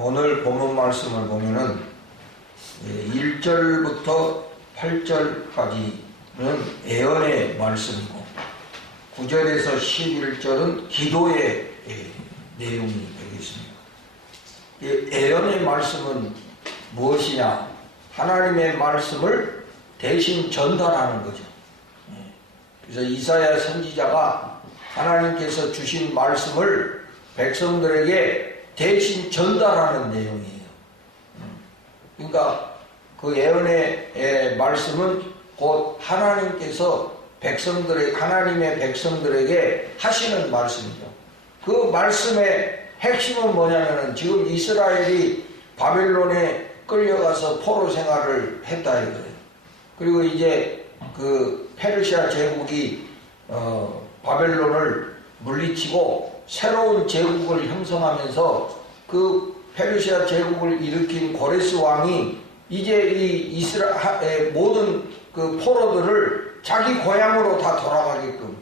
오늘 본문 말씀을 보면은 1절부터 8절까지는 애언의 말씀이고 9절에서 11절은 기도의 내용이 되겠습니다. 애언의 말씀은 무엇이냐? 하나님의 말씀을 대신 전달하는 거죠. 그래서 이사야 선지자가 하나님께서 주신 말씀을 백성들에게 대신 전달하는 내용이에요. 그러니까 그 애언의 말씀은 곧 하나님께서 하나님의 백성들에게 하시는 말씀이죠. 그 말씀의 핵심은 뭐냐면은 지금 이스라엘이 바벨론에 끌려가서 포로 생활을 했다 이거예요. 그리고 이제 그 페르시아 제국이 바벨론을 물리치고 새로운 제국을 형성하면서 그 페르시아 제국을 일으킨 고레스 왕이 이제 이 모든 그 포로들을 자기 고향으로 다 돌아가게끔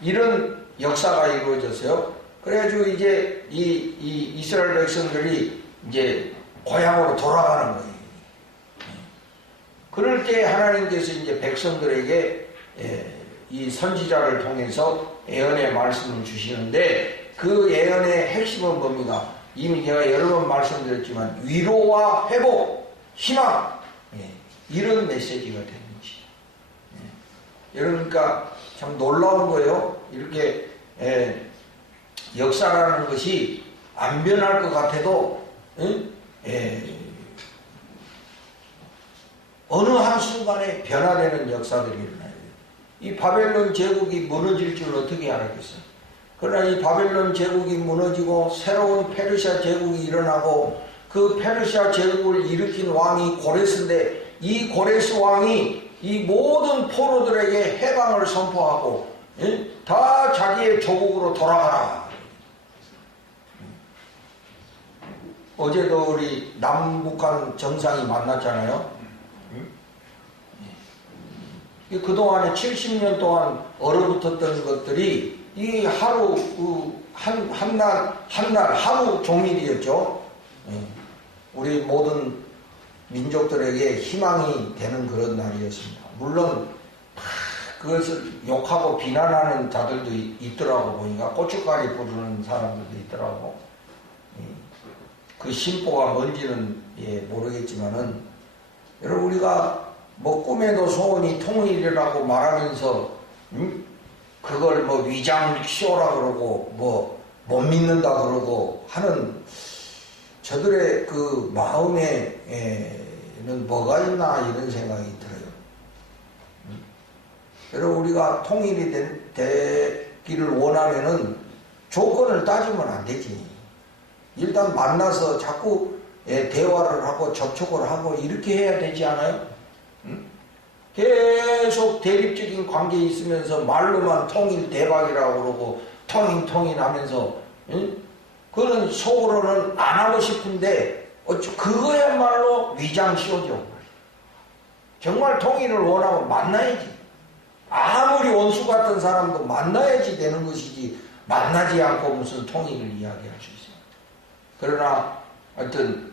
이런 역사가 이루어졌어요. 그래가지고 이제 이 이스라엘 백성들이 이제 고향으로 돌아가는 거예요. 그럴 때 하나님께서 이제 백성들에게 이 선지자를 통해서 애언의 말씀을 주시는데 그 애언의 핵심은 뭡니까? 이미 제가 여러 번 말씀드렸지만 위로와 회복, 희망 이런 메시지가 되는 것이죠. 여러분 그러니까 참 놀라운 거예요. 이렇게 역사라는 것이 안 변할 것 같아도 어느 한순간에 변화되는 역사들이 일어나요. 이 바벨론 제국이 무너질 줄 어떻게 알았겠어요? 그러나 이 바벨론 제국이 무너지고 새로운 페르시아 제국이 일어나고 그 페르시아 제국을 일으킨 왕이 고레스인데 이 고레스 왕이 이 모든 포로들에게 해방을 선포하고 다 자기의 조국으로 돌아가라. 어제도 우리 남북한 정상이 만났잖아요. 그동안에 70년 동안 얼어붙었던 것들이 이 하루 한날 하루 종일이었죠. 우리 모든 민족들에게 희망이 되는 그런 날이었습니다. 물론 그것을 욕하고 비난하는 자들도 있더라고. 보니까 고춧가루 부르는 사람들도 있더라고. 그 심보가 뭔지는 모르겠지만은 여러분 우리가 뭐 꿈에도 소원이 통일이라고 말하면서 그걸 뭐 위장쇼라 그러고 뭐 못 믿는다 그러고 하는 저들의 그 마음에는 뭐가 있나 이런 생각이 들어요. 여러분 우리가 통일이 되기를 원하면은 조건을 따지면 안 되지. 일단 만나서 자꾸 대화를 하고 접촉을 하고 이렇게 해야 되지 않아요? 계속 대립적인 관계에 있으면서 말로만 통일 대박이라고 그러고 통일 하면서 그거는 속으로는 안 하고 싶은데 그거야말로 위장쇼죠. 정말 통일을 원하면 만나야지. 아무리 원수 같은 사람도 만나야지 되는 것이지 만나지 않고 무슨 통일을 이야기할 수 있어요. 그러나 하여튼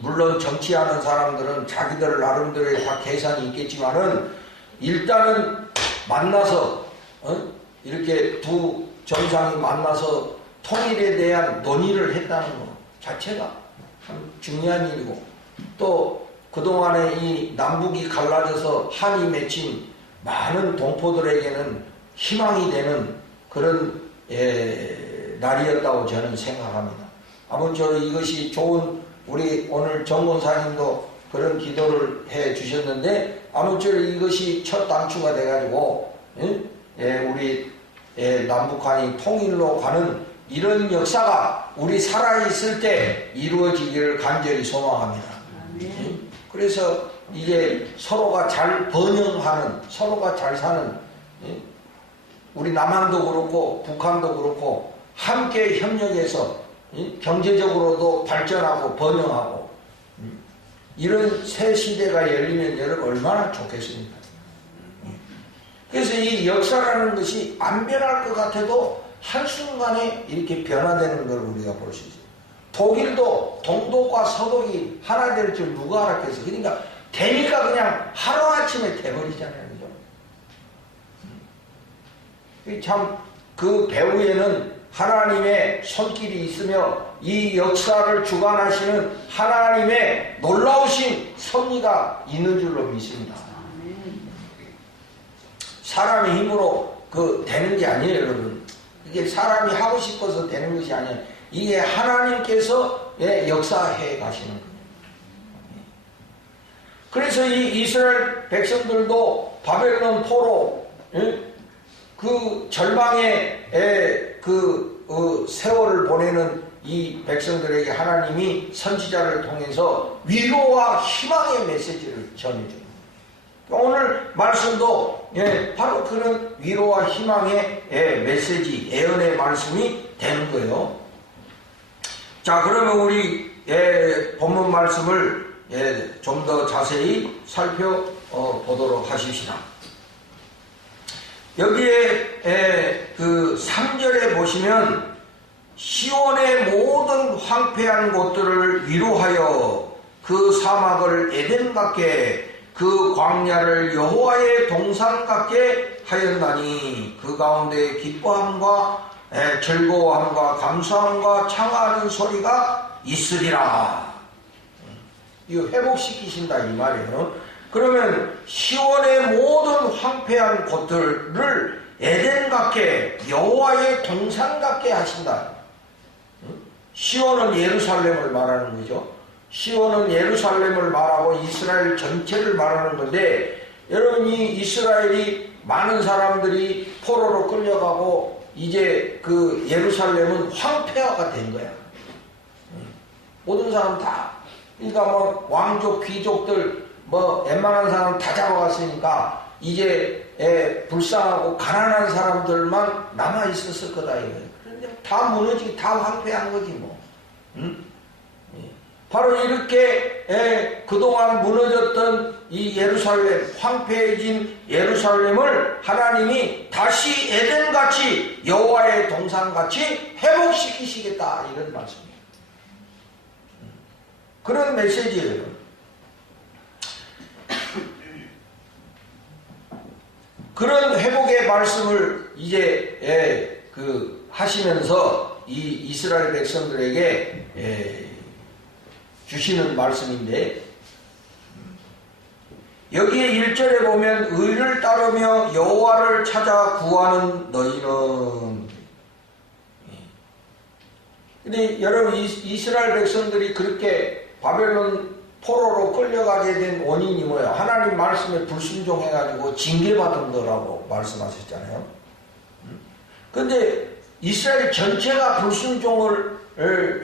물론 정치하는 사람들은 자기들 나름대로의 다 계산이 있겠지만은 일단은 만나서 이렇게 두 정상이 만나서 통일에 대한 논의를 했다는 것 자체가 참 중요한 일이고 또 그동안에 이 남북이 갈라져서 한이 맺힌 많은 동포들에게는 희망이 되는 그런 날이었다고 저는 생각합니다. 아무쪼록 이것이 좋은 우리 오늘 정권사님도 그런 기도를 해 주셨는데 아무쪼록 이것이 첫 단추가 돼가지고 우리 남북한이 통일로 가는 이런 역사가 우리 살아있을 때 이루어지기를 간절히 소망합니다. 그래서 이제 서로가 잘 번영하는 서로가 잘 사는 우리 남한도 그렇고 북한도 그렇고 함께 협력해서 경제적으로도 발전하고 번영하고 이런 새 시대가 열리면 여러분 얼마나 좋겠습니까? 그래서 이 역사라는 것이 안 변할 것 같아도 한순간에 이렇게 변화되는 걸 우리가 볼 수 있어요. 독일도 동독과 서독이 하나 될 줄 누가 알았겠어. 그러니까 되니까 그냥 하루아침에 돼버리잖아요. 그죠? 참 그 배후에는 하나님의 손길이 있으며 이 역사를 주관하시는 하나님의 놀라우신 섭리가 있는 줄로 믿습니다. 사람의 힘으로 되는 게 아니에요, 여러분. 이게 사람이 하고 싶어서 되는 것이 아니에요. 이게 하나님께서 역사해 가시는 거예요. 그래서 이 이스라엘 백성들도 바벨론 포로 그 절망의 세월을 보내는 이 백성들에게 하나님이 선지자를 통해서 위로와 희망의 메시지를 전해줘요. 오늘 말씀도 바로 그런 위로와 희망의 메시지, 예언의 말씀이 되는 거예요. 자, 그러면 우리 본문 말씀을 좀 더 자세히 살펴보도록 하십시다. 여기에 그 3절에 보시면 시온의 모든 황폐한 곳들을 위로하여 그 사막을 에덴 같게 그 광야를 여호와의 동산 같게 하였나니 그 가운데 기뻐함과 즐거워함과 감사함과 창하는 소리가 있으리라. 이거 회복시키신다 이 말이에요. 그러면 시온의 모든 황폐한 곳들을 에덴 같게 여호와의 동산 같게 하신다. 시온은 예루살렘을 말하는 거죠. 시온은 예루살렘을 말하고 이스라엘 전체를 말하는 건데, 여러분 이 이스라엘이 많은 사람들이 포로로 끌려가고 이제 그 예루살렘은 황폐화가 된 거야. 모든 사람 다, 그러니까 뭐 왕족 귀족들 뭐 웬만한 사람 다 잡아갔으니까 이제 불쌍하고 가난한 사람들만 남아 있었을 거다 이거예요. 그런데 다 무너지고 다 황폐한 거지 뭐. 바로 이렇게 그동안 무너졌던 이 예루살렘, 황폐해진 예루살렘을 하나님이 다시 에덴같이 여호와의 동산같이 회복시키시겠다 이런 말씀이에요. 그런 메시지예요. 그런 회복의 말씀을 이제 하시면서 이 이스라엘 백성들에게 주시는 말씀인데, 여기에 1절에 보면 의를 따르며 여호와를 찾아 구하는 너희는. 근데 여러분 이스라엘 백성들이 그렇게 바벨론 포로로 끌려가게 된 원인이 뭐예요? 하나님 말씀에 불순종해가지고 징계받은 거라고 말씀하셨잖아요. 근데 이스라엘 전체가 불순종을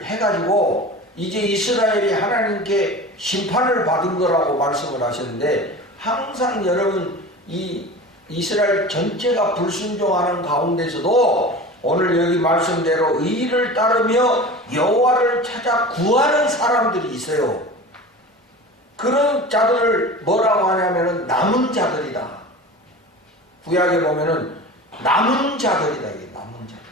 해가지고 이제 이스라엘이 하나님께 심판을 받은 거라고 말씀을 하셨는데, 항상 여러분 이 이스라엘 전체가 불순종하는 가운데서도 오늘 여기 말씀대로 의를 따르며 여호와를 찾아 구하는 사람들이 있어요. 그런 자들을 뭐라고 하냐면은 남은 자들이다. 구약에 보면은 남은 자들이다. 이게 남은 자들.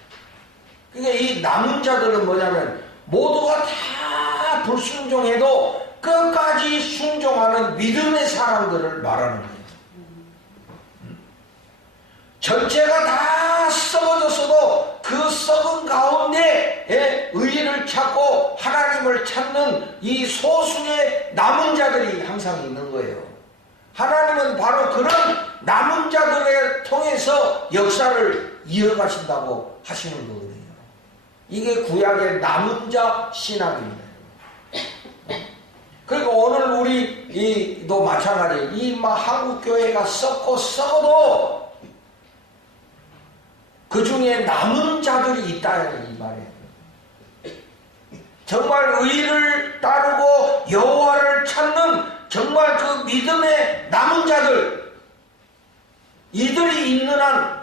그러니까 이 남은 자들은 뭐냐면 모두가 다 불순종해도 끝까지 순종하는 믿음의 사람들을 말하는 거예요. 전체가 다 썩어졌어도 그 썩은 가운데 의를 찾고 하나님을 찾는 이 소수의 남은 자들이 항상 있는 거예요. 하나님은 바로 그런 남은 자들을 통해서 역사를 이어가신다고 하시는 거거든요. 이게 구약의 남은 자 신앙입니다. 그리고 오늘 우리도 마찬가지예요. 이 한국 교회가 썩고 썩어도 그 중에 남은 자들이 있다 이 말이에요. 정말 의를 따르고 여호와를 찾는 정말 그 믿음의 남은 자들, 이들이 있는 한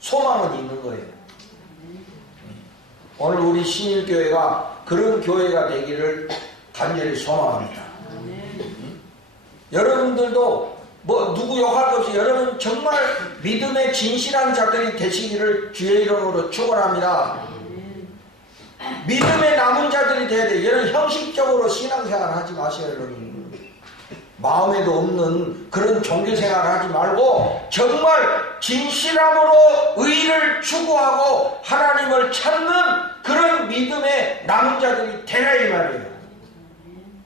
소망은 있는 거예요. 오늘 우리 신일교회가 그런 교회가 되기를 간절히 소망합니다. 여러분들도 뭐 누구 욕할 것 없이 여러분 정말 믿음의 진실한 자들이 되시기를 주의 이름으로 축원합니다. 믿음의 남은 자들이 돼야 돼. 이런 형식적으로 신앙생활 하지 마세요, 여러분. 마음에도 없는 그런 종교생활 하지 말고 정말 진실함으로 의를 추구하고 하나님을 찾는 그런 믿음의 남은 자들이 되라 이 말이에요.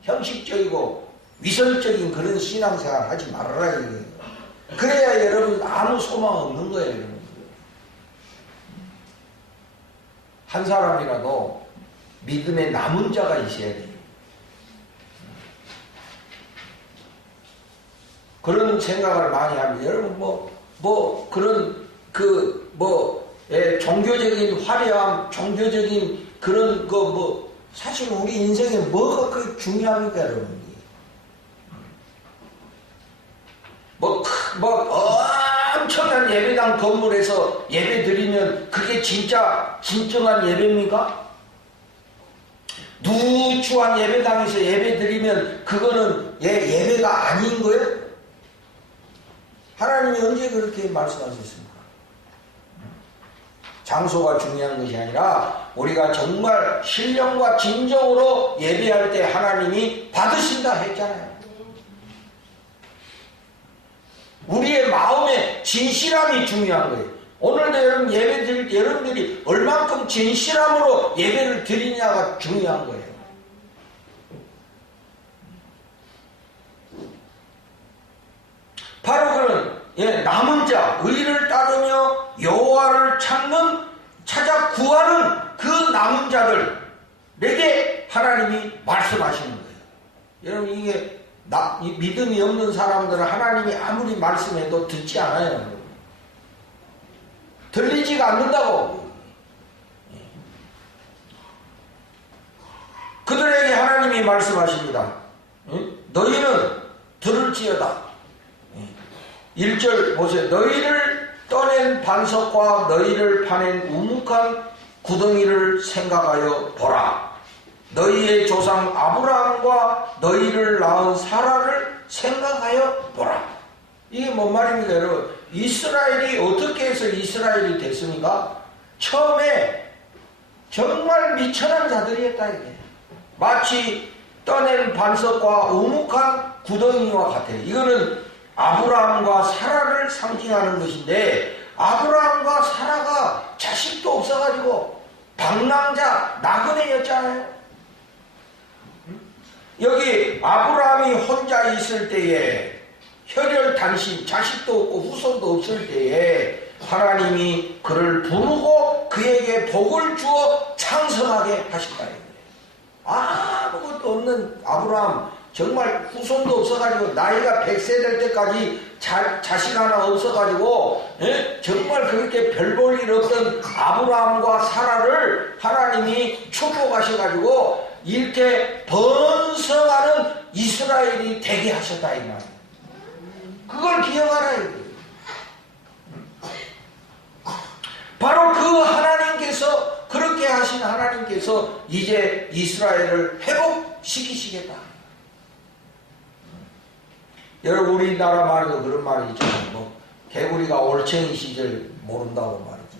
형식적이고 위선적인 그런 신앙생활 하지 말아라 이거예요. 그래야 여러분 아무 소망 없는 거예요, 여러분. 한 사람이라도 믿음의 남은 자가 있어야 돼요. 그런 생각을 많이 합니다. 여러분, 그런, 종교적인 화려함, 종교적인 그런, 사실 우리 인생에 뭐가 그렇게 중요합니까, 여러분? 엄청난 예배당 건물에서 예배 드리면 그게 진정한 예배입니까? 누추한 예배당에서 예배 드리면 그거는 예배가 아닌 거예요? 하나님이 언제 그렇게 말씀하셨습니까? 장소가 중요한 것이 아니라 우리가 정말 신령과 진정으로 예배할 때 하나님이 받으신다 했잖아요. 우리의 마음의 진실함이 중요한 거예요. 오늘도 여러분 예배 드릴 때 여러분들이 얼만큼 진실함으로 예배를 드리냐가 중요한 거예요. 바로 그런 남은 자, 의를 따르며 여호와를 찾아 구하는 그 남은 자들에게 하나님이 말씀하시는 거예요. 여러분 이게 믿음이 없는 사람들은 하나님이 아무리 말씀해도 듣지 않아요. 들리지가 않는다고. 그들에게 하나님이 말씀하십니다. 너희는 들을지어다. 1절 보세요. 너희를 떠낸 반석과 너희를 파낸 우묵한 구덩이를 생각하여 보라. 너희의 조상 아브라함과 너희를 낳은 사라를 생각하여 보라. 이게 뭔 말입니까, 여러분? 이스라엘이 어떻게 해서 이스라엘이 됐습니까? 처음에 정말 미천한 자들이었다 이게. 마치 떠낸 반석과 우묵한 구덩이와 같아요. 이거는 아브라함과 사라를 상징하는 것인데 아브라함과 사라가 자식도 없어가지고 방랑자 나그네였잖아요. 여기 아브라함이 혼자 있을 때에 혈혈단신 자식도 없고 후손도 없을 때에 하나님이 그를 부르고 그에게 복을 주어 창성하게 하셨다. 아무것도 없는 아브라함 정말 후손도 없어가지고 나이가 100세 될 때까지 자식 하나 없어가지고 정말 그렇게 별 볼 일 없던 아브라함과 사라를 하나님이 축복하셔가지고 이렇게 번성하는 이스라엘이 되게 하셨다 이 말이에요. 그걸 기억하라 이거예요. 바로 그 하나님께서 그렇게 하신 하나님께서 이제 이스라엘을 회복시키시겠다. 여러분 우리나라 말에도 그런 말이 있잖아요. 개구리가 올챙이 시절 모른다고 말이지.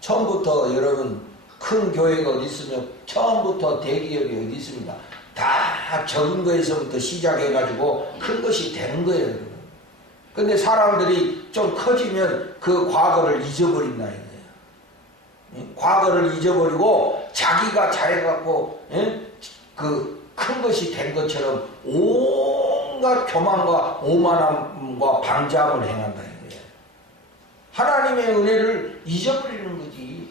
처음부터 여러분 큰 교회가 어디 있으며 처음부터 대기업이 어디 있습니까? 다 적은 거에서부터 시작해가지고 큰 것이 되는 거예요. 여러분. 근데 사람들이 좀 커지면 그 과거를 잊어버린다 이거예요. 과거를 잊어버리고 자기가 잘해갖고 그 큰 것이 된 것처럼 온갖 교만과 오만함과 방자함을 행한다 이거예요. 하나님의 은혜를 잊어버리는 거지.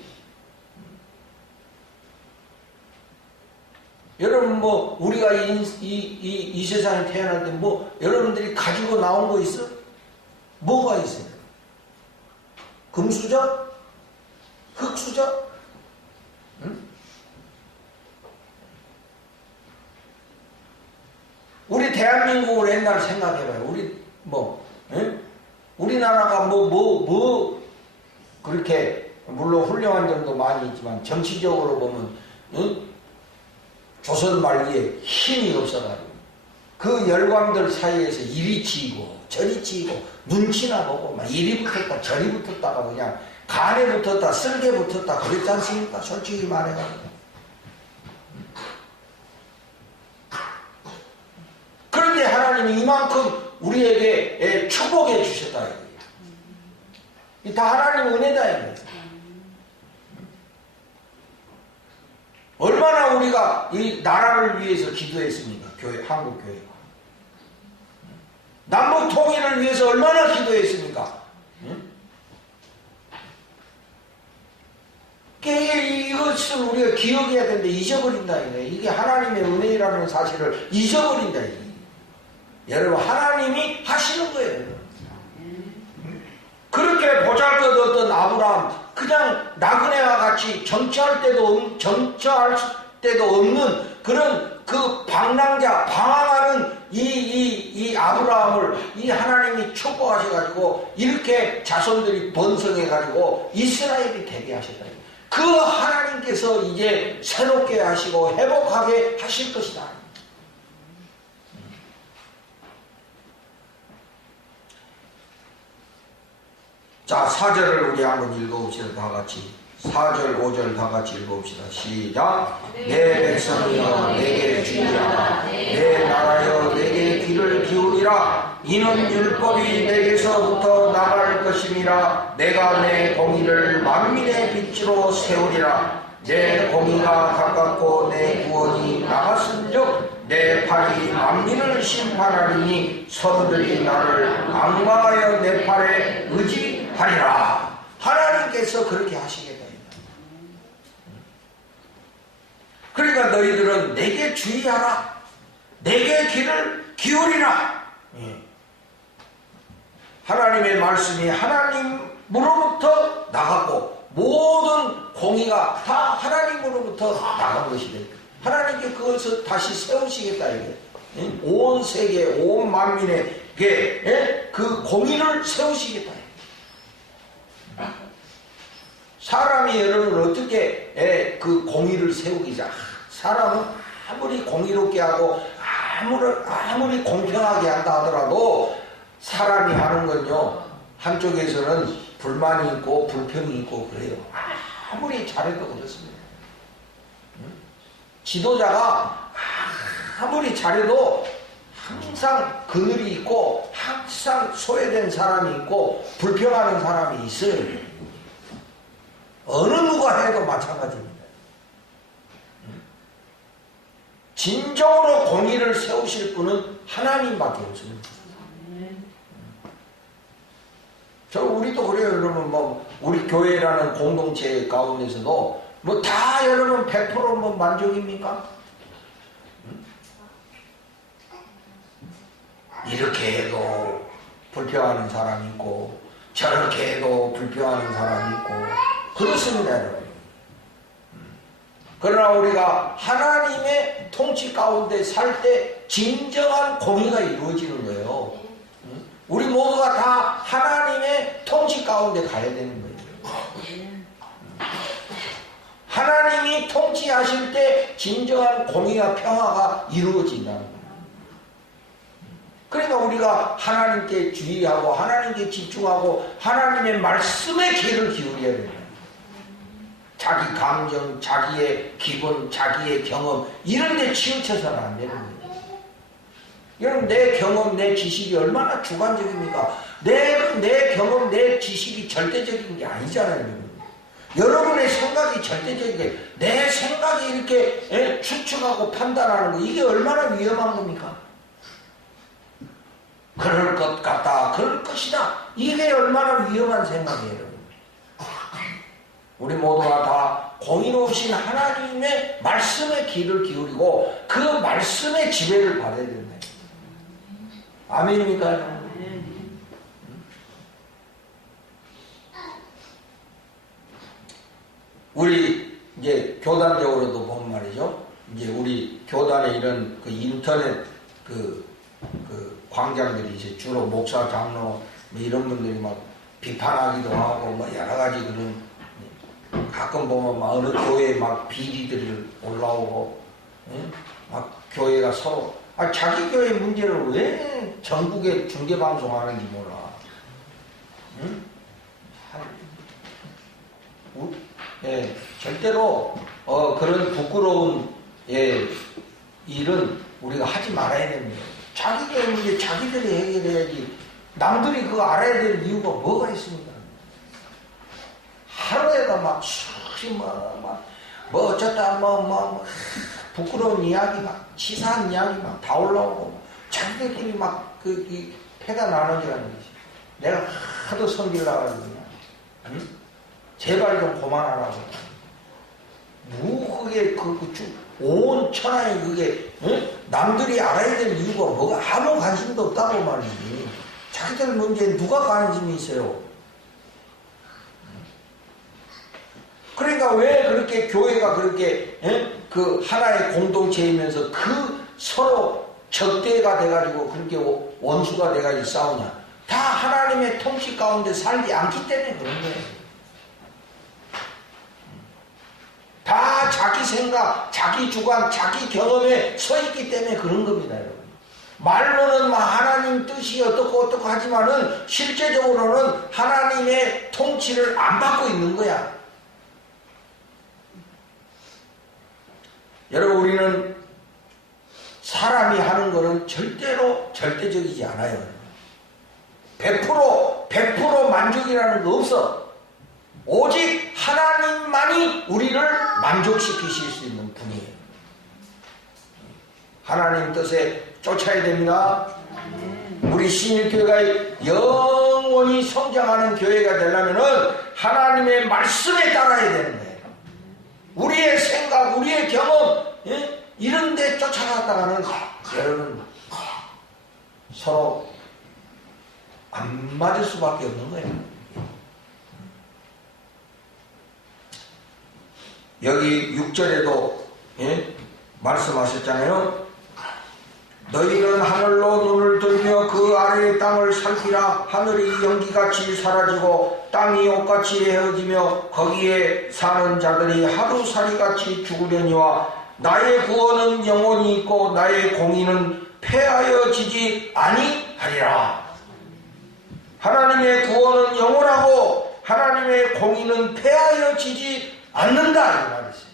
여러분 우리가 이 세상에 태어날 때 여러분들이 가지고 나온 거 있어? 뭐가 있어요? 금수저? 흙수저? 응? 우리 대한민국을 옛날 생각해봐요. 우리 우리나라가 그렇게 물론 훌륭한 점도 많이 있지만 정치적으로 보면 조선 말기에 힘이 없어가지고 그 열광들 사이에서 이리 치이고 저리 치이고 눈치나 보고 막 이리 붙었다 저리 붙었다가 그냥 간에 붙었다 쓸개 붙었다 그랬지 않습니까? 솔직히 말해가지고 하나님이 이만큼 우리에게 축복해 주셨다. 이게 다 하나님 은혜다. 이게. 얼마나 우리가 이 나라를 위해서 기도했습니까? 교회, 한국 교회가. 남북 통일을 위해서 얼마나 기도했습니까? 이것을 우리가 기억해야 되는데 잊어버린다. 이게 하나님의 은혜라는 사실을 잊어버린다. 여러분, 하나님이 하시는 거예요. 그렇게 보잘것없던 아브라함, 그냥 나그네와 같이 정처할 때도 없는 그런 그 방랑자, 방황하는 이 아브라함을 이 하나님이 축복하셔가지고 이렇게 자손들이 번성해가지고 이스라엘이 되게 하셨다. 그 하나님께서 이제 새롭게 하시고 회복하게 하실 것이다. 자, 4절을 우리 한번 읽어봅시다. 다 같이. 4절, 5절 다 같이 읽어봅시다. 시작. 내 백성이여 내게 주의하라. 내 나라여 내게 귀를 기울이라. 이는 율법이 내게서부터 나갈 것임이라. 내가 내 공의를 만민의 빛으로 세우리라. 내 공의가 가깝고 내 구원이 나갔은즉 내 팔이 만민을 심판하리니 선들이 나를 앙망하여 내 팔에 의지하리라. 하나님께서 그렇게 하시겠다. 그러니까 너희들은 내게 주의하라. 내게 귀를 기울이라. 하나님의 말씀이 하나님으로부터 나갔고 모든 공의가 다 하나님으로부터 나간 것이다. 하나님께 그것을 다시 세우시겠다. 이게. 온 세계, 온 만민에게 그 공의를 세우시겠다. 사람이 여러분 어떻게 그 공의를 세우기자. 사람은 아무리 공의롭게 하고 아무리 공평하게 한다 하더라도 사람이 하는 건요, 한쪽에서는 불만이 있고 불평이 있고 그래요. 아무리 잘해도 그렇습니다. 지도자가 아무리 잘해도 항상 그늘이 있고 항상 소외된 사람이 있고 불평하는 사람이 있어요. 어느 누가 해도 마찬가지입니다. 진정으로 공의를 세우실 분은 하나님밖에 없습니다. 우리도 그래요. 여러분, 우리 교회라는 공동체 가운데서도 다 여러분 100% 만족입니까? 이렇게 해도 불평하는 사람이 있고 저렇게 해도 불평하는 사람이 있고 그렇습니다, 여러분. 그러나 우리가 하나님의 통치 가운데 살 때 진정한 공의가 이루어지는 거예요. 우리 모두가 다 하나님의 통치 가운데 가야 되는 거예요. 하나님이 통치하실 때 진정한 공의와 평화가 이루어진다는 거예요. 그러니까 우리가 하나님께 주의하고 하나님께 집중하고 하나님의 말씀에 귀를 기울여야 됩니다. 자기 감정, 자기의 기분, 자기의 경험 이런 데 치우쳐서는 안 되는 거예요. 여러분, 내 경험, 내 지식이 얼마나 주관적입니까? 내 경험, 내 지식이 절대적인 게 아니잖아요. 여러분의 생각이 절대적인 게, 내 생각이 이렇게 추측하고 판단하는 거, 이게 얼마나 위험한 겁니까? 그럴 것 같다, 그럴 것이다, 이게 얼마나 위험한 생각이에요. 우리 모두가 다 공의로우신 하나님의 말씀에 귀를 기울이고 그 말씀의 지배를 받아야 된다. 아멘입니까? 우리 이제 교단적으로도 보면 말이죠. 이제 우리 교단의 이런 그 인터넷 그 광장들이 이제 주로 목사, 장로 이런 분들이 막 비판하기도 하고 여러 가지 그런, 가끔 보면 막 어느 교회에 막 비리들이 올라오고, 막 교회가 서로, 자기 교회 문제를 왜 전국에 중계방송하는지 몰라. 절대로 그런 부끄러운 일은 우리가 하지 말아야 됩니다. 자기의 문제 자기들이 해결해야지 남들이 그거 알아야 될 이유가 뭐가 있습니까? 하루에도 막 뭐 어쩌다 부끄러운 이야기 막 치사한 이야기 막 다 올라오고 자기들끼리 막 이 패가 나눠지라는 거지. 내가 하도 성질나가지고 그냥 응? 제발 좀 그만하라고. 뭐 그게 온 천하에 그게 응? 남들이 알아야 될 이유가 뭐가 아무 관심도 없다고 말이지. 자기들 문제에 누가 관심이 있어요? 그러니까 왜 그렇게 교회가 그렇게 그 하나의 공동체이면서 그 서로 적대가 돼가지고 그렇게 원수가 돼가지고 싸우냐? 다 하나님의 통치 가운데 살지 않기 때문에 그런 거예요. 다 자기 생각, 자기 주관, 자기 경험에 서 있기 때문에 그런 겁니다, 여러분. 말로는 막 하나님 뜻이 어떻고 하지만은 실제적으로는 하나님의 통치를 안 받고 있는 거야. 여러분, 우리는 사람이 하는 거는 절대로 절대적이지 않아요. 100% 만족이라는 거 없어. 오직 하나님만이 우리를 만족시키실 수 있는 분이에요. 하나님 뜻에 쫓아야 됩니다. 우리 신일교회가 영원히 성장하는 교회가 되려면 하나님의 말씀에 따라야 되는 거예요. 우리의 생각, 우리의 경험 이런 데 쫓아갔다가는 여러분 서로 안 맞을 수밖에 없는 거예요. 여기 6절에도 말씀하셨잖아요. 너희는 하늘로 눈을 들며 그 아래의 땅을 살피라. 하늘이 연기같이 사라지고 땅이 옷같이 헤어지며 거기에 사는 자들이 하루살이같이 죽으려니와 나의 구원은 영원히 있고 나의 공의는 패하여 지지 아니하리라. 하나님의 구원은 영원하고 하나님의 공의는 패하여 지지 않는다 이 말이었어요.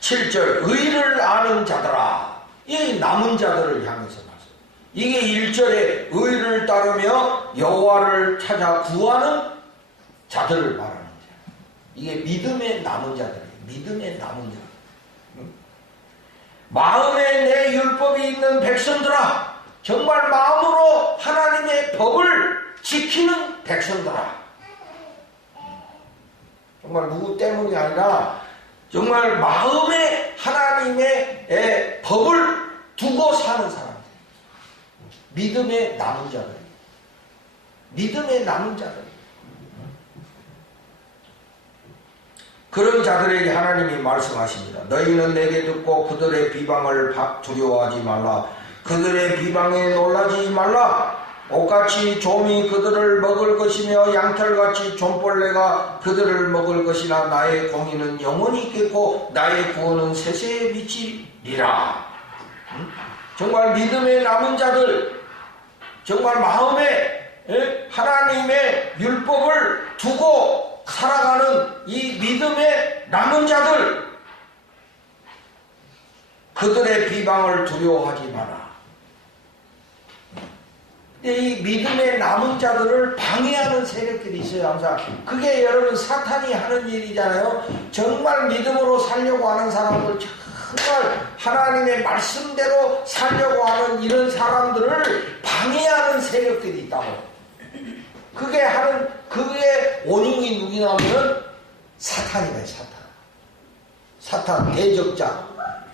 7절 의를 아는 자들아. 이 남은 자들을 향해서 말씀. 이게 1절에 의를 따르며 여호와를 찾아 구하는 자들을 말하는 거예요. 이게 믿음의 남은 자들이에요. 믿음의 남은 자. 마음에 내 율법이 있는 백성들아. 정말 마음으로 하나님의 법을 지키는 백성들아. 정말 누구 때문이 아니라 정말 마음에 하나님의 법을 두고 사는 사람들. 믿음의 남은 자들. 믿음의 남은 자들. 그런 자들에게 하나님이 말씀하십니다. 너희는 내게 듣고 그들의 비방을 두려워하지 말라. 그들의 비방에 놀라지 말라. 옷같이 좀이 그들을 먹을 것이며 양털같이 좀벌레가 그들을 먹을 것이나 나의 공의는 영원히 있겠고 나의 구원은 세세에 미치리라. 정말 믿음의 남은 자들, 정말 마음에 하나님의 율법을 두고 살아가는 이 믿음의 남은 자들, 그들의 비방을 두려워하지 마라. 이 믿음의 남은 자들을 방해하는 세력들이 있어요. 항상 그게 여러분 사탄이 하는 일이잖아요. 정말 믿음으로 살려고 하는 사람들, 정말 하나님의 말씀대로 살려고 하는 이런 사람들을 방해하는 세력들이 있다고. 그게 원흉이 누구냐 하면 사탄이다. 사탄 대적자.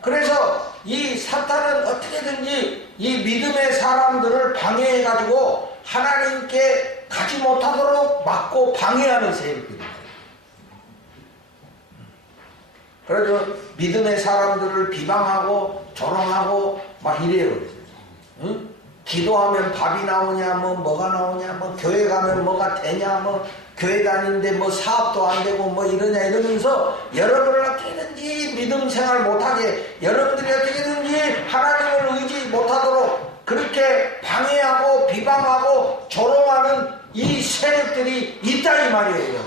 그래서 이 사탄은 어떻게든지 이 믿음의 사람들을 방해해가지고 하나님께 가지 못하도록 막고 방해하는 세력들입니다. 그래서 믿음의 사람들을 비방하고 조롱하고 막 이래요. 응? 기도하면 밥이 나오냐, 뭐가 나오냐, 교회 가면 뭐가 되냐, 교회 다니는데 사업도 안 되고 이러냐 이러면서 여러분을 어떻게든지 믿음 생활 못하게, 여러분들이 어떻게든지 하나님을 의지 못하도록 그렇게 방해하고 비방하고 조롱하는 이 세력들이 있다 이 말이에요.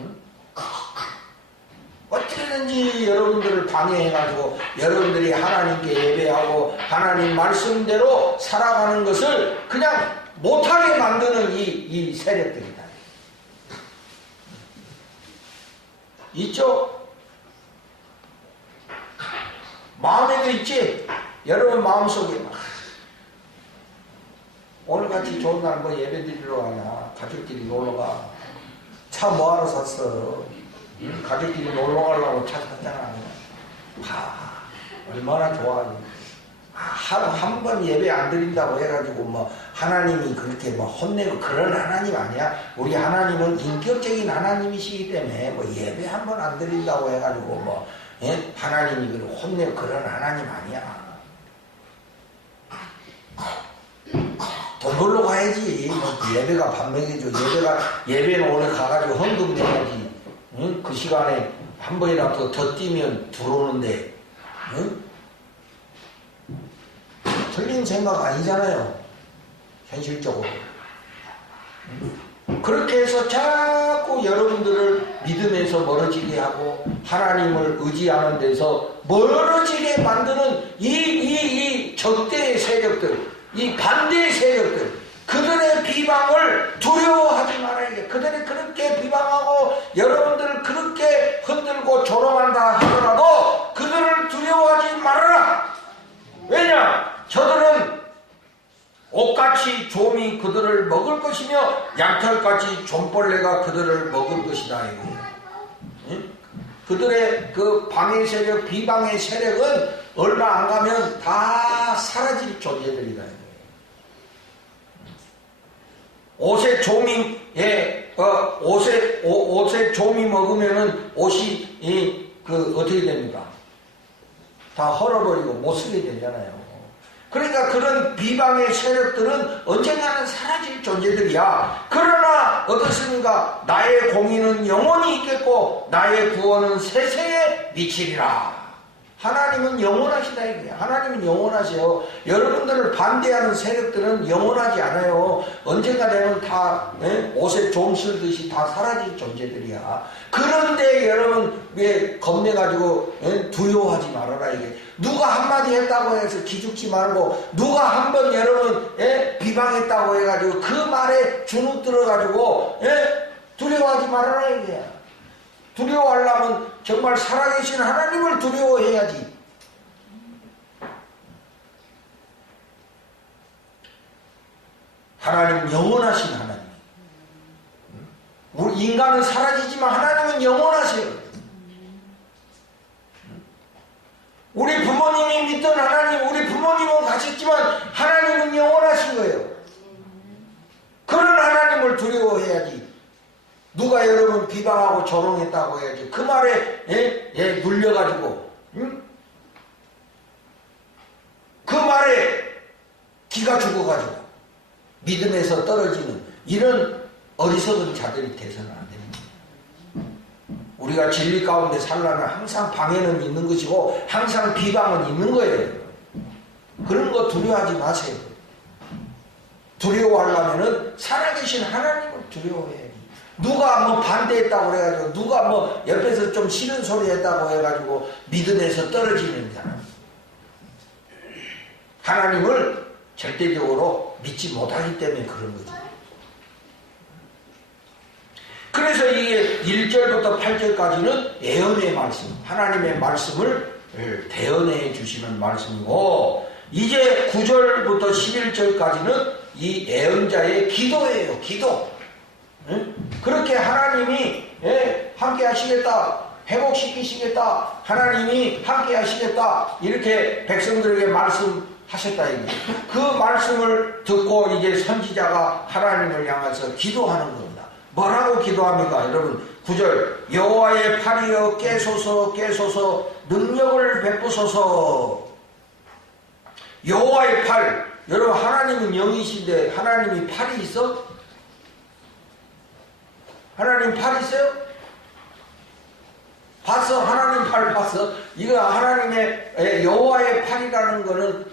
응? 어떻게 했는지 여러분들을 방해해가지고 여러분들이 하나님께 예배하고 하나님 말씀대로 살아가는 것을 그냥 못하게 만드는 이 세력들이다. 있죠? 마음에도 있지? 여러분 마음속에 막 오늘같이 좋은 날 뭐 예배 드리러 가냐, 가족끼리 놀러가. 차 뭐하러 샀어? 가족끼리 놀러 가려고 차 샀잖아. 얼마나 좋아하니. 하루 한 번 예배 안 드린다고 해가지고 뭐 하나님이 그렇게 뭐 혼내고 그런 하나님 아니야. 우리 하나님은 인격적인 하나님이시기 때문에 뭐 예배 한 번 안 드린다고 해가지고 뭐 하나님이 혼내고 그런 하나님 아니야. 돈 벌러 가야지. 뭐 예배가 밥 먹여줘. 예배는 오늘 가가지고 헌금 내야지. 응? 그 시간에 한 번이라도 더 뛰면 들어오는데, 응? 틀린 생각 아니잖아요. 현실적으로. 응? 그렇게 해서 자꾸 여러분들을 믿음에서 멀어지게 하고 하나님을 의지하는 데서 멀어지게 만드는 이 적대의 세력들, 이 반대의 세력들, 그들의 비방을 두려워하지 말아야 돼. 그들이 그렇게 비방하고 여러분들을 그렇게 흔들고 조롱한다 하더라도 그들을 두려워하지 말아라. 왜냐? 저들은 옷같이 좀이 그들을 먹을 것이며 양털같이 좀벌레가 그들을 먹을 것이다. 응? 그들의 그 방해 세력, 비방의 세력은 얼마 안 가면 다 사라질 존재들이다. 옷에 좀이, 옷에 좀이 먹으면은 옷이, 어떻게 됩니까? 다 헐어버리고 못 쓰게 되잖아요. 그러니까 그런 비방의 세력들은 언젠가는 사라질 존재들이야. 그러나 어떻습니까? 나의 공의는 영원히 있겠고 나의 구원은 세세에 미치리라. 하나님은 영원하시다 이거야. 하나님은 영원하세요. 여러분들을 반대하는 세력들은 영원하지 않아요. 언젠가 되면 다 옷에 좀 쓸듯이 다 사라질 존재들이야. 그런데 여러분 왜 겁내가지고 두려워하지 말아라 이게. 누가 한마디 했다고 해서 기죽지 말고 누가 한번 여러분 비방했다고 해가지고 그 말에 주눅 들어가지고 두려워하지 말아라 이게. 두려워하려면 정말 살아계신 하나님을 두려워해야지. 하나님은 영원하신 하나님. 우리 인간은 사라지지만 하나님은 영원하세요. 우리 부모님이 믿던 하나님, 우리 부모님은 가셨지만 하나님은 영원하신 거예요. 그런 하나님을 두려워해야지. 누가 여러분 비방하고 조롱했다고 해야지. 그 말에 눌려가지고 그 말에 기가 죽어가지고 믿음에서 떨어지는 이런 어리석은 자들이 돼서는 안 됩니다. 우리가 진리 가운데 살려면 항상 방해는 있는 것이고 항상 비방은 있는 거예요. 그런 거 두려워하지 마세요. 두려워하려면 살아계신 하나님을 두려워해야지. 누가 뭐 반대했다고 해가지고 누가 뭐 옆에서 좀 싫은 소리 했다고 해가지고 믿음에서 떨어지는 사람, 하나님을 절대적으로 믿지 못하기 때문에 그런 거죠. 그래서 이게 1절부터 8절까지는 예언의 말씀, 하나님의 말씀을 대언해 주시는 말씀이고, 이제 9절부터 11절까지는 이 예언자의 기도예요. 기도. 그렇게 하나님이 함께 하시겠다, 회복시키시겠다, 하나님이 함께 하시겠다, 이렇게 백성들에게 말씀하셨다. 그 말씀을 듣고 이제 선지자가 하나님을 향해서 기도하는 겁니다. 뭐라고 기도합니까? 여러분 9절, 여호와의 팔이여 깨소서 깨소서 능력을 베푸소서. 여호와의 팔, 여러분 하나님은 영이신데 하나님이 팔이 있어? 하나님 팔 있어요? 봤어? 하나님 팔 봤어? 이거 하나님의 여호와의 팔이라는 거는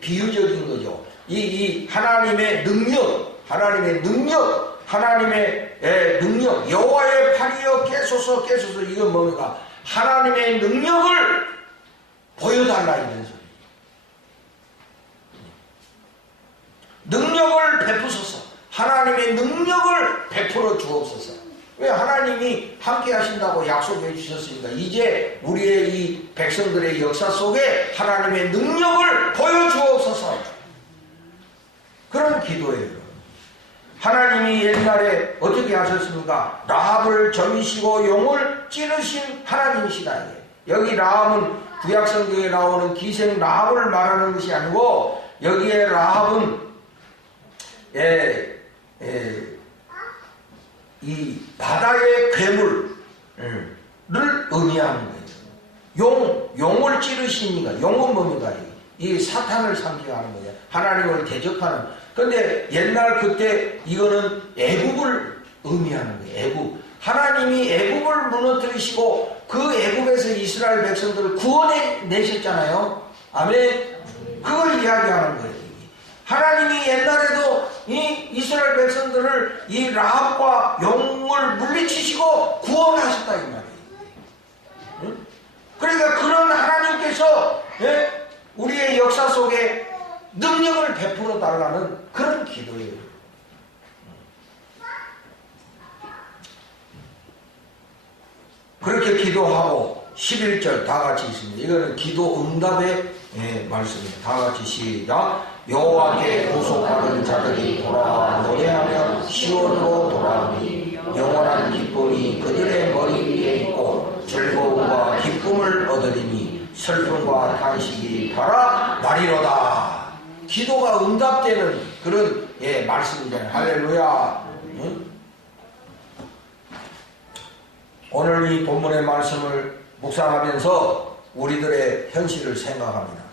비유적인 거죠. 이 하나님의 능력, 하나님의 능력, 하나님의 능력, 여호와의 팔이여 깨소서 깨소서. 이건 뭡니까? 하나님의 능력을 보여달라 이런 소리. 능력을 베푸소서. 하나님의 능력을 베풀어 주옵소서. 왜? 하나님이 함께 하신다고 약속해 주셨으니까 이제 우리의 이 백성들의 역사 속에 하나님의 능력을 보여주옵소서. 그런 기도예요. 하나님이 옛날에 어떻게 하셨습니까? 라합을 점이시고 용을 찌르신 하나님이시다. 여기 라합은 구약성경에 나오는 기생 라합을 말하는 것이 아니고 여기에 라합은 이 바다의 괴물을 의미하는 거예요. 용을 찌르시니까 용은 뭡니까? 이 사탄을 상징하는 거예요. 하나님을 대적하는. 그런데 옛날 그때 이거는 애굽을 의미하는 거예요. 애굽. 하나님이 애굽을 무너뜨리시고 그 애굽에서 이스라엘 백성들을 구원해 내셨잖아요. 아멘. 그걸 이야기하는 거예요. 하나님이 옛날에도 이 이스라엘 백성들을 이 라합과 용을 물리치시고 구원하셨다 이 말이에요. 응? 그러니까 그런 하나님께서 우리의 역사 속에 능력을 베풀어 달라는 그런 기도예요. 그렇게 기도하고 11절 다 같이 있습니다. 이거는 기도 응답의 말씀입니다. 다 같이 시작. 여호와께 구속받은 자들이 돌아와 노래하며 시온으로 돌아오니 영원한 기쁨이 그들의 머리 위에 있고 즐거움과 기쁨을 얻으리니 슬픔과 탄식이 달아나리로다. 기도가 응답되는 그런 말씀이잖아요. 할렐루야. 응? 오늘 이 본문의 말씀을 묵상하면서 우리들의 현실을 생각합니다.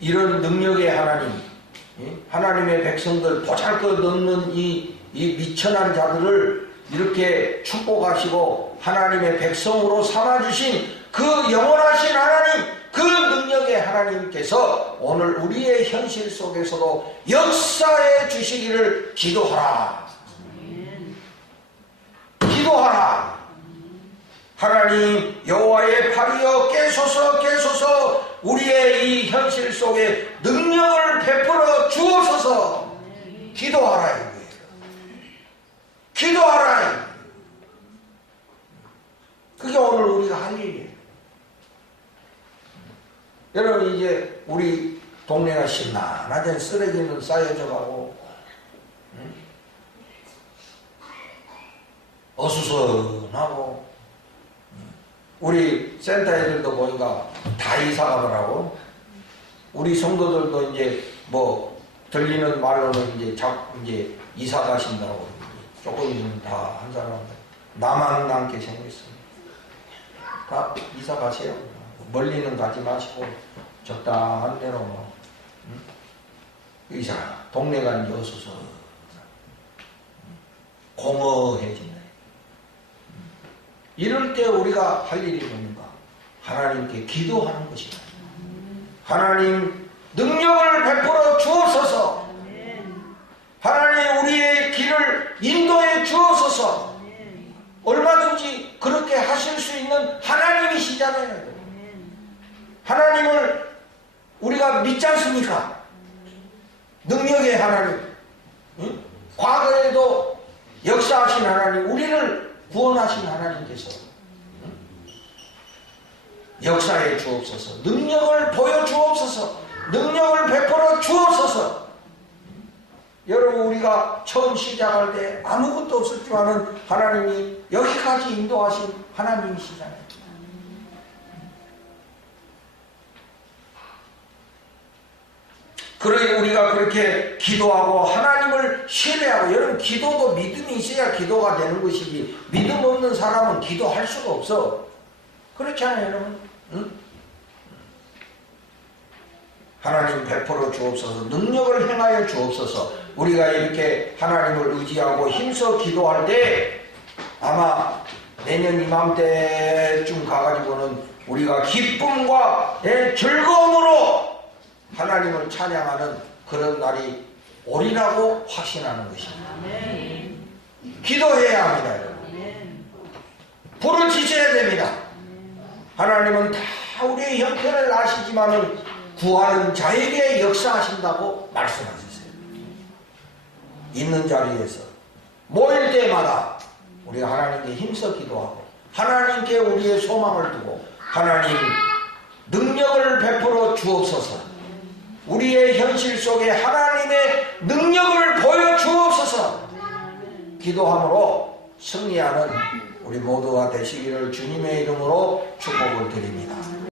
이런 능력의 하나님, 하나님의 백성들 보잘것없는 이 미천한 자들을 이렇게 축복하시고 하나님의 백성으로 삼아주신 그 영원하신 하나님, 그 능력의 하나님께서 오늘 우리의 현실 속에서도 역사해 주시기를 기도하라. 기도하라. 하나님 여호와의 팔이여 깨소서 깨소서. 우리의 이 현실 속에 능력을 베풀어 주옵소서. 기도하라 이거예요. 기도하라. 그게 오늘 우리가 할 일이에요. 여러분 이제 우리 동네가 신나하게 쓰레기는 쌓여져 가고 어수선하고 우리 센터 애들도 보니까 다 이사 가더라고. 우리 성도들도 이제 뭐 들리는 말로는 이제 이사 가신다고 조금 다 한 사람 나만 남게 생겼습니다. 다 이사 가세요. 멀리는 가지 마시고 적당한 데로 뭐 이사 동네가 이제 어수선 공허해진다. 이럴 때 우리가 할 일이 뭡니까? 하나님께 기도하는 것이다. 하나님 능력을 베풀어 주옵소서. 하나님 우리의 길을 인도해 주옵소서. 얼마든지 그렇게 하실 수 있는 하나님이시잖아요. 하나님을 우리가 믿지 않습니까? 능력의 하나님, 과거에도 역사하신 하나님, 우리를 구원하신 하나님께서 역사해 주옵소서. 능력을 보여주옵소서. 능력을 베풀어 주옵소서. 여러분 우리가 처음 시작할 때 아무것도 없었지만은 하나님이 여기까지 인도하신 하나님이시잖아요. 그러니 우리가 그렇게 기도하고 하나님을 신뢰하고, 여러분 기도도 믿음이 있어야 기도가 되는 것이지 믿음 없는 사람은 기도할 수가 없어. 그렇잖아요 여러분. 응? 하나님 베풀어 주옵소서. 능력을 행하여 주옵소서. 우리가 이렇게 하나님을 의지하고 힘써 기도할 때 아마 내년 이맘때쯤 가가지고는 우리가 기쁨과 즐거움으로 하나님을 찬양하는 그런 날이 오리라고 확신하는 것입니다. 기도해야 합니다. 여러분. 부르짖어야 됩니다. 하나님은 다 우리의 형편을 아시지만은 구하는 자에게 역사하신다고 말씀하셨어요. 있는 자리에서 모일 때마다 우리가 하나님께 힘써 기도하고 하나님께 우리의 소망을 두고 하나님 능력을 베풀어 주옵소서. 우리의 현실 속에 하나님의 능력을 보여 주옵소서. 기도함으로 승리하는 우리 모두가 되시기를 주님의 이름으로 축복을 드립니다.